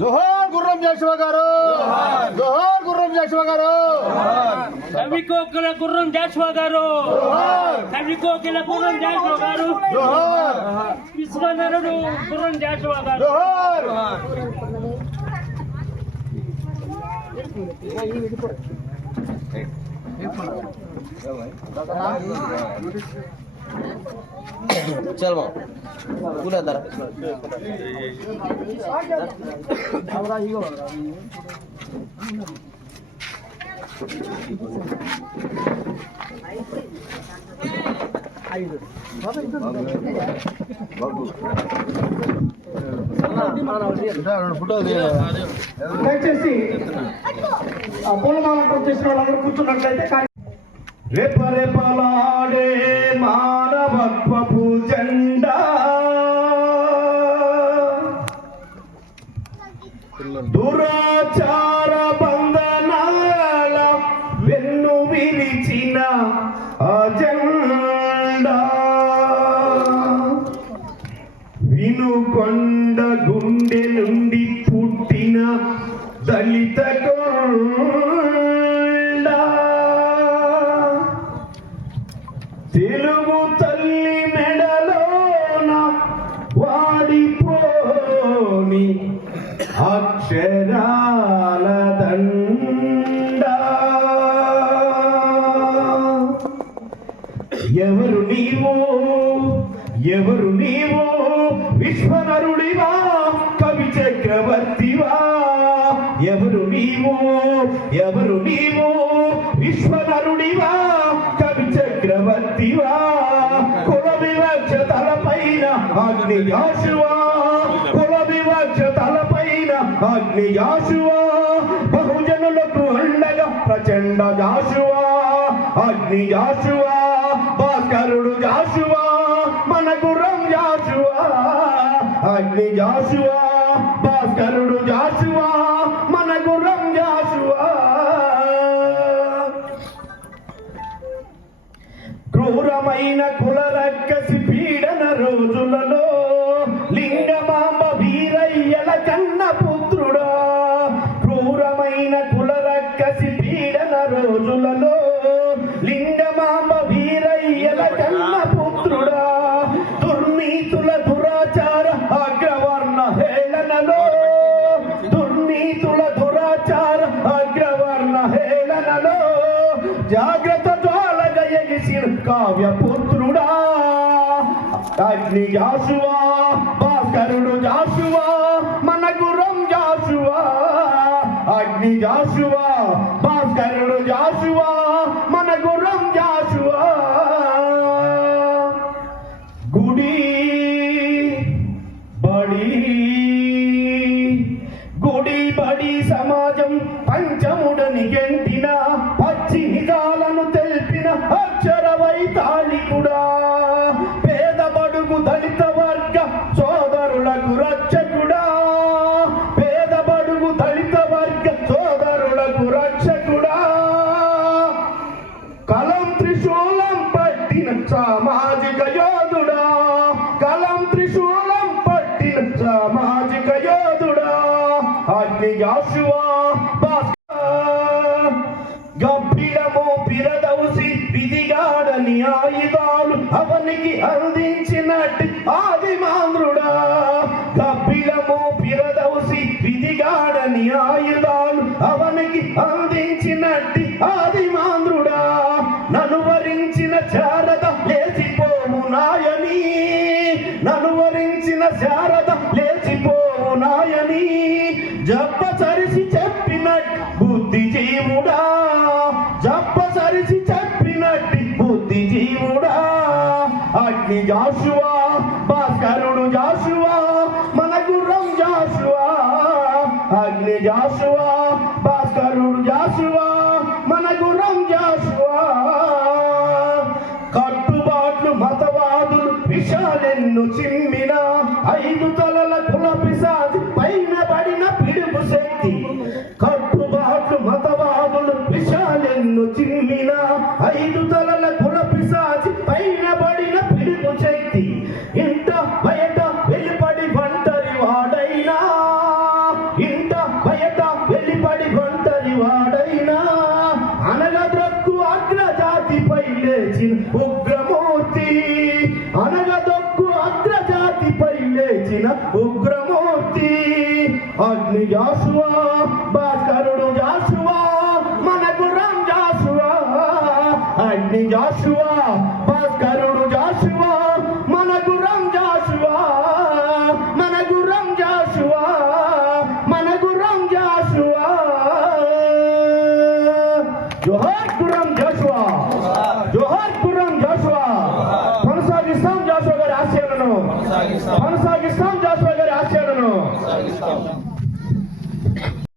జోహార్ గుర్రం జాషువ గారు జోహార్ గుర్రం జాషువ గారు కవికోకిల గుర్రం జాషువ గారు కవికోకిల గుర్రం జాషువ గారు విశ్వనరుడు గుర్రం జాషువ గారు విడిపోయి चल मग पुन्हा जरा ఫోటో దయచేసి ఆ పూలమాలంటం చేసిన వాళ్ళందరూ కూర్చున్నట్లయితే కార్య- రెపరెపలాడే మానవత్వపు జెండా దురాచార బంధనాల వెన్ను విరిచిన అజెండా. వినుకొండ గుండె నుండి పుట్టిన దళిత అక్షరాల దండ ఎవరు నీవో ఎవరు నీవో విశ్వనరుడివా కవి చక్రవర్తివా? ఎవరు నీవో ఎవరు నీవో విశ్వనరుడివా కవి చక్రవర్తివా? కుల వివక్ష తలపైన అగ్ని యాశువా అగ్ని యాశువా బహుజనులకు అండగా ప్రచండ జాషువా అగ్ని జాషువా భాస్కరుడు జాషువా మన గురం జాషువా అగ్ని జాషువా భాస్కరుడు జాషువా మన గుర్రం జాషువా క్రూరమైన కుల రక్కసి పీడన రోజులలో రోజులలో లింగమామ వీరయ్యల కన్న పుత్రుడా దుర్నీతుల దురాచార అగ్రవర్ణ హేళనలో దుర్నీతుల దురాచార అగ్రవర్ణ హేళనలో జాగ్రత్త జ్వాలగ ఎగిసిన కావ్య పుత్రుడా అగ్ని జాసువా భాస్కరుడు జాసువా మన గురం జాసువా అగ్ని జాసువా సామాజిక యోధుడా అగ్ని యాశువా గబ్బిడమో పిరదౌసి విధిగాడని ఆయుధాలు అవనికి అందించినట్టు ఆదిమాంధ్రుడా. గబ్బిడమో పిరదౌసి విధిగాడని ఆయుధాలు అవనికి అంది సరిసి చెప్పినట్టు బుద్ధిజీవుడా. జప్ప సరిసి చెప్పినట్టు బుద్ధిజీవుడా. అగ్ని జాషువా భాస్కరుడు జాషువా మన గుర్రం జాషువా. అగ్ని జాషువా భాస్కరుడు జాషువా మన గుర్రం జాషువా. కట్టుబాట్లు మతవాదులు విషాలెన్ను చిమ్మిన. ఐదు తలల కుల పిశాచి పైన చిమ్మిన ఐదు తలల గుణ పిశాచి పైన పడిన పిడుగు శక్తి. ఇంట బయట వెలిపడి వంటరి వాడైనా ఇంత బయట వెలిపడి వంటరి వాడైనా జాతి పై లేచి ఉగ్రమూర్తి. అనగదొక్కు అగ్రజాతిపై లేచిన ఉగ్రమూర్తి. అగ్ని జాసువా భాస్కరుడు జాసువా అగ్ని జాసువా భాస్కరుడు జాసువా